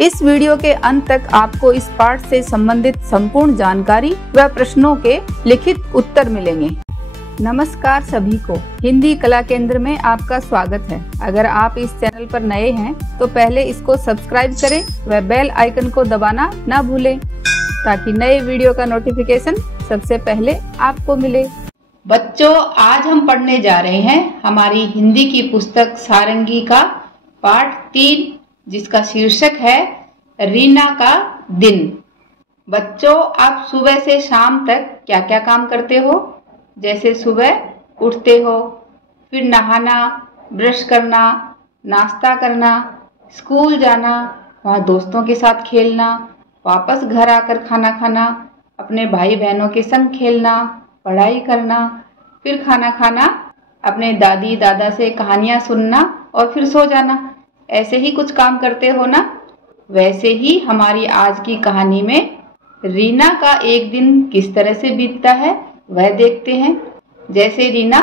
इस वीडियो के अंत तक आपको इस पाठ से संबंधित संपूर्ण जानकारी व प्रश्नों के लिखित उत्तर मिलेंगे। नमस्कार सभी को, हिंदी कला केंद्र में आपका स्वागत है। अगर आप इस चैनल पर नए हैं तो पहले इसको सब्सक्राइब करें व बेल आइकन को दबाना ना भूलें ताकि नए वीडियो का नोटिफिकेशन सबसे पहले आपको मिले। बच्चों, आज हम पढ़ने जा रहे हैं हमारी हिंदी की पुस्तक सारंगी का पाठ 3, जिसका शीर्षक है रीना का दिन। बच्चों, आप सुबह से शाम तक क्या क्या काम करते हो? जैसे सुबह उठते हो, फिर नहाना, ब्रश करना, नाश्ता करना, स्कूल जाना, वहाँ दोस्तों के साथ खेलना, वापस घर आकर खाना खाना, अपने भाई बहनों के संग खेलना, पढ़ाई करना, फिर खाना खाना, अपने दादी दादा से कहानियाँ सुनना और फिर सो जाना। ऐसे ही कुछ काम करते हो ना? वैसे ही हमारी आज की कहानी में रीना का एक दिन किस तरह से बीतता है वह देखते हैं। जैसे रीना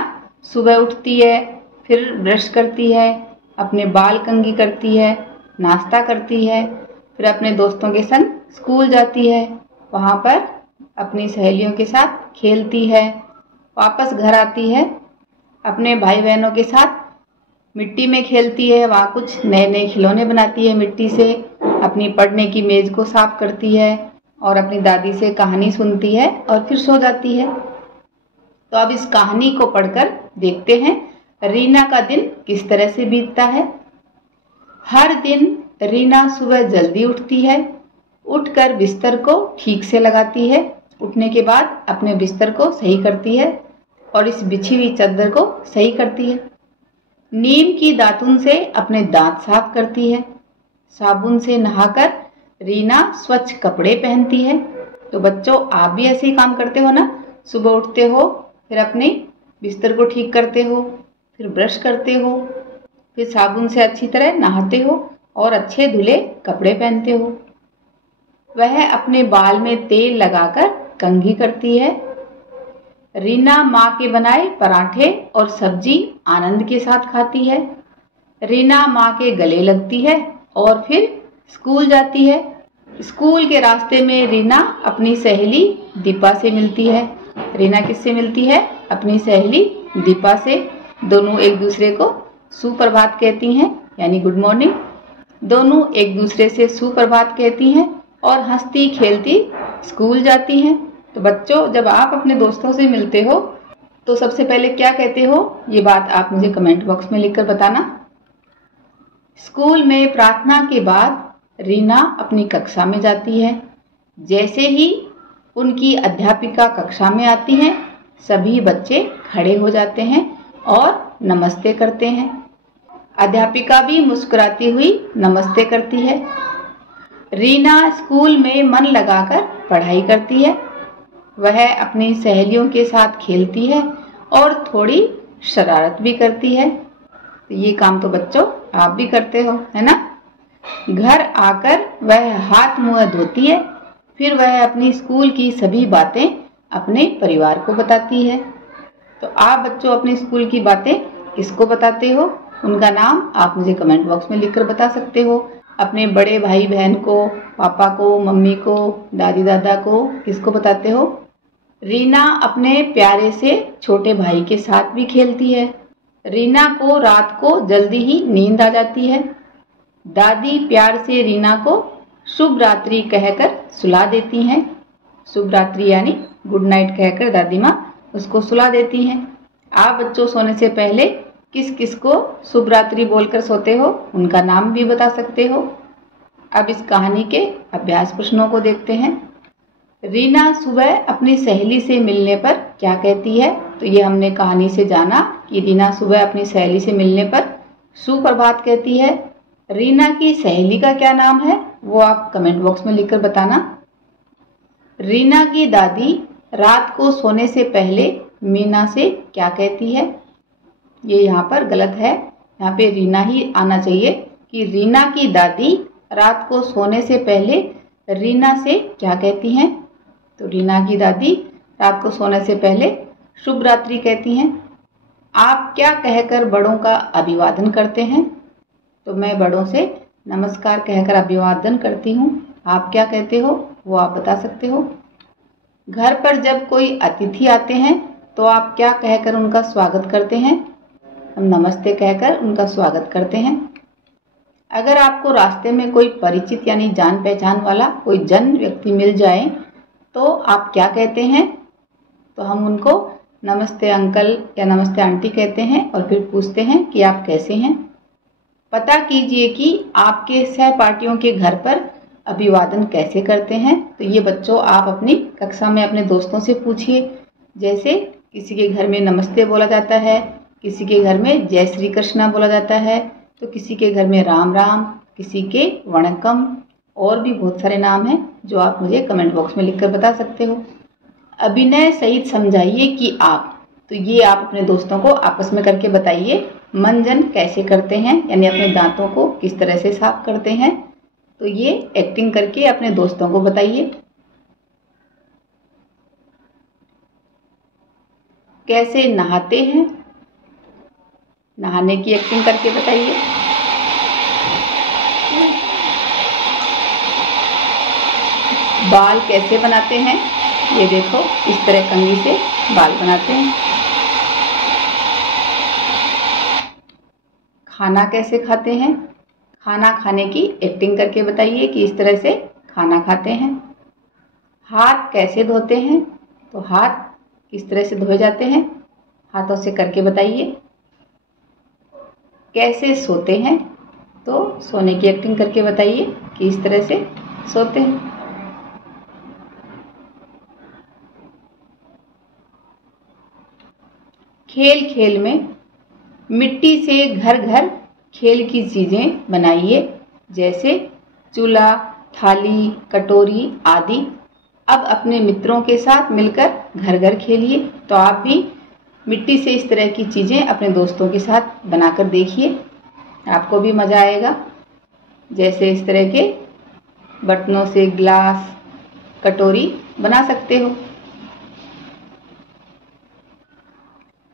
सुबह उठती है, फिर ब्रश करती है, अपने बाल कंघी करती है, नाश्ता करती है, फिर अपने दोस्तों के संग स्कूल जाती है, वहाँ पर अपनी सहेलियों के साथ खेलती है, वापस घर आती है, अपने भाई बहनों के साथ मिट्टी में खेलती है, वहाँ कुछ नए नए खिलौने बनाती है मिट्टी से, अपनी पढ़ने की मेज को साफ करती है और अपनी दादी से कहानी सुनती है और फिर सो जाती है। तो अब इस कहानी को पढ़कर देखते हैं रीना का दिन किस तरह से बीतता है। हर दिन रीना सुबह जल्दी उठती है, उठकर बिस्तर को ठीक से लगाती है, उठने के बाद अपने बिस्तर को सही करती है और इस बिछी हुई चादर को सही करती है। नीम की दातुन से अपने दांत साफ करती है, साबुन से नहाकर रीना स्वच्छ कपड़े पहनती है। तो बच्चों, आप भी ऐसे ही काम करते हो ना? सुबह उठते हो, फिर अपने बिस्तर को ठीक करते हो, फिर ब्रश करते हो, फिर साबुन से अच्छी तरह नहाते हो और अच्छे धुले कपड़े पहनते हो। वह अपने बाल में तेल लगाकर कंघी करती है। रीना माँ के बनाए पराठे और सब्जी आनंद के साथ खाती है। रीना माँ के गले लगती है और फिर स्कूल जाती है। स्कूल के रास्ते में रीना अपनी सहेली दीपा से मिलती है। रीना किससे मिलती है? अपनी सहेली दीपा से। दोनों एक दूसरे को सुप्रभात कहती हैं, यानी गुड मॉर्निंग। दोनों एक दूसरे से सुप्रभात कहती हैं और हंसती खेलती स्कूल जाती हैं। तो बच्चों, जब आप अपने दोस्तों से मिलते हो तो सबसे पहले क्या कहते हो, ये बात आप मुझे कमेंट बॉक्स में लिखकर बताना। स्कूल में प्रार्थना के बाद रीना अपनी कक्षा में जाती है। जैसे ही उनकी अध्यापिका कक्षा में आती हैं, सभी बच्चे खड़े हो जाते हैं और नमस्ते करते हैं। अध्यापिका भी मुस्कुराती हुई नमस्ते करती है। रीना स्कूल में मन लगाकर पढ़ाई करती है। वह अपनी सहेलियों के साथ खेलती है और थोड़ी शरारत भी करती है। तो ये काम तो बच्चों आप भी करते हो, है ना? घर आकर वह हाथ मुंह धोती है, फिर वह अपनी स्कूल की सभी बातें अपने परिवार को बताती है। तो आप बच्चों अपने स्कूल की बातें किसको बताते हो? उनका नाम आप मुझे कमेंट बॉक्स में लिखकर बता सकते हो। अपने बड़े भाई बहन को, पापा को, मम्मी को, दादी दादा को, किसको बताते हो? रीना अपने प्यारे से छोटे भाई के साथ भी खेलती है। रीना को रात को जल्दी ही नींद आ जाती है। दादी प्यार से रीना को शुभ रात्रि कहकर सुला देती हैं। शुभ रात्रि यानी गुड नाइट कहकर दादी माँ उसको सुला देती हैं। आप बच्चों सोने से पहले किस किस को शुभ रात्रि बोलकर सोते हो, उनका नाम भी बता सकते हो। अब इस कहानी के अभ्यास प्रश्नों को देखते हैं। रीना सुबह अपनी सहेली से मिलने पर क्या कहती है? तो ये हमने कहानी से जाना कि रीना सुबह अपनी सहेली से मिलने पर सुप्रभात कहती है। रीना की सहेली का क्या नाम है वो आप कमेंट बॉक्स में लिखकर बताना। रीना की दादी रात को सोने से पहले मीना से क्या कहती है? ये यहाँ पर गलत है, यहाँ पे रीना ही आना चाहिए कि रीना की दादी रात को सोने से पहले रीना से क्या कहती हैं? तो रीना की दादी रात को सोने से पहले शुभ रात्रि कहती हैं। आप क्या कहकर बड़ों का अभिवादन करते हैं? तो मैं बड़ों से नमस्कार कहकर अभिवादन करती हूँ। आप क्या कहते हो वो आप बता सकते हो। घर पर जब कोई अतिथि आते हैं तो आप क्या कहकर उनका स्वागत करते हैं? हम नमस्ते कहकर उनका स्वागत करते हैं। अगर आपको रास्ते में कोई परिचित यानी जान पहचान वाला कोई जन व्यक्ति मिल जाए तो आप क्या कहते हैं? तो हम उनको नमस्ते अंकल या नमस्ते आंटी कहते हैं और फिर पूछते हैं कि आप कैसे हैं। पता कीजिए कि आपके सहपाठियों के घर पर अभिवादन कैसे करते हैं। तो ये बच्चों आप अपनी कक्षा में अपने दोस्तों से पूछिए। जैसे किसी के घर में नमस्ते बोला जाता है, किसी के घर में जय श्री कृष्णा बोला जाता है, तो किसी के घर में राम राम, किसी के वणकम, और भी बहुत सारे नाम हैं जो आप मुझे कमेंट बॉक्स में लिखकर बता सकते हो। अभिनय सहित समझाइए कि आप, तो ये आप अपने दोस्तों को आपस में करके बताइए। मंजन कैसे करते हैं यानी अपने दांतों को किस तरह से साफ करते हैं, तो ये एक्टिंग करके अपने दोस्तों को बताइए। कैसे नहाते हैं, नहाने की एक्टिंग करके बताइए। बाल कैसे बनाते हैं, ये देखो इस तरह कंघी से बाल बनाते हैं। खाना कैसे खाते हैं, खाना खाने की एक्टिंग करके बताइए कि इस तरह से खाना खाते हैं। हाथ कैसे धोते हैं, तो हाथ किस तरह से धोए जाते हैं, हाथों से करके बताइए। कैसे सोते हैं, तो सोने की एक्टिंग करके बताइए कि इस तरह से सोते हैं। खेल खेल में मिट्टी से घर घर खेल की चीजें बनाइए, जैसे चूल्हा, थाली, कटोरी आदि। अब अपने मित्रों के साथ मिलकर घर घर खेलिए। तो आप भी मिट्टी से इस तरह की चीजें अपने दोस्तों के साथ बनाकर देखिए, आपको भी मजा आएगा। जैसे इस तरह के बर्तनों से ग्लास, कटोरी बना सकते हो।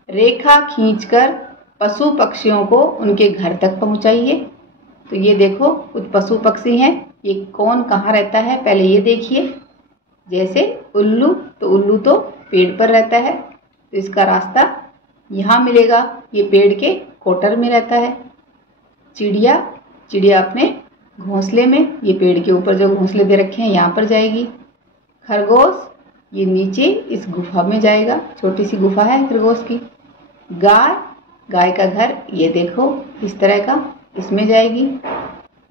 रेखा खींचकर पशु पक्षियों को उनके घर तक पहुंचाइए। तो ये देखो कुछ पशु पक्षी हैं, ये कौन कहाँ रहता है पहले ये देखिए। जैसे उल्लू, तो उल्लू तो पेड़ पर रहता है, तो इसका रास्ता यहाँ मिलेगा, ये पेड़ के कोटर में रहता है। चिड़िया, चिड़िया अपने घोंसले में, ये पेड़ के ऊपर जो घोंसले दे रखे हैं यहाँ पर जाएगी। खरगोश ये नीचे इस गुफा में जाएगा, छोटी सी गुफा है खरगोश की। गाय, गाय का घर ये देखो इस तरह का, इसमें जाएगी।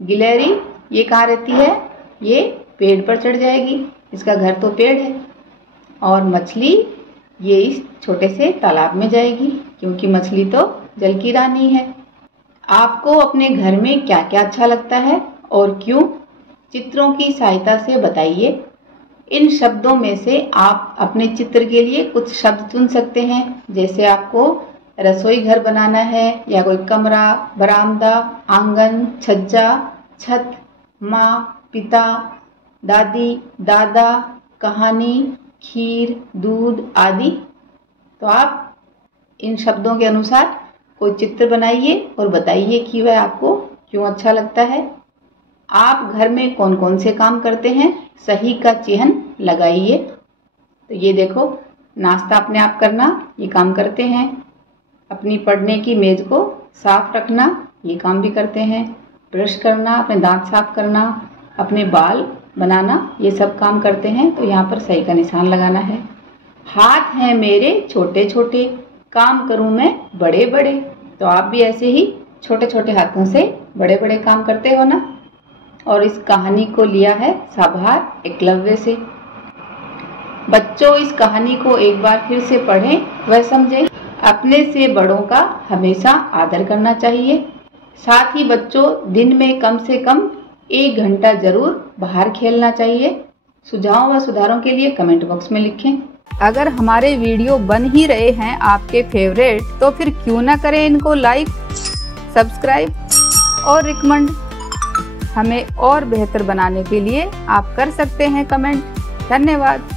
गिलहरी ये कहाँ रहती है, ये पेड़ पर चढ़ जाएगी, इसका घर तो पेड़ है। और मछली ये इस छोटे से तालाब में जाएगी, क्योंकि मछली तो जल की रानी है। आपको अपने घर में क्या क्या अच्छा लगता है और क्यों, चित्रों की सहायता से बताइए। इन शब्दों में से आप अपने चित्र के लिए कुछ शब्द चुन सकते हैं। जैसे आपको रसोई घर बनाना है, या कोई कमरा, बरामदा, आंगन, छज्जा, छत, माँ, पिता, दादी, दादा, कहानी, खीर, दूध आदि। तो आप इन शब्दों के अनुसार कोई चित्र बनाइए और बताइए कि वह आपको क्यों अच्छा लगता है। आप घर में कौन कौन से काम करते हैं, सही का चिन्ह लगाइए। तो ये देखो नाश्ता अपने आप करना, ये काम करते हैं। अपनी पढ़ने की मेज को साफ रखना, ये काम भी करते हैं। ब्रश करना, अपने दांत साफ करना, अपने बाल बनाना, ये सब काम करते हैं। तो यहाँ पर सही का निशान लगाना है। हाथ हैं मेरे छोटे छोटे, काम करूँ मैं बड़े बड़े। तो आप भी ऐसे ही छोटे छोटे हाथों से बड़े बड़े काम करते हो ना। और इस कहानी को लिया है साभार एकलव्य से। बच्चों इस कहानी को एक बार फिर से पढ़ें व समझें। अपने से बड़ों का हमेशा आदर करना चाहिए। साथ ही बच्चों दिन में कम से कम 1 घंटा जरूर बाहर खेलना चाहिए। सुझावों व सुधारों के लिए कमेंट बॉक्स में लिखें। अगर हमारे वीडियो बन ही रहे हैं आपके फेवरेट, तो फिर क्यों ना करें इनको लाइक, सब्सक्राइब और रिकमेंड। हमें और बेहतर बनाने के लिए आप कर सकते हैं कमेंट। धन्यवाद।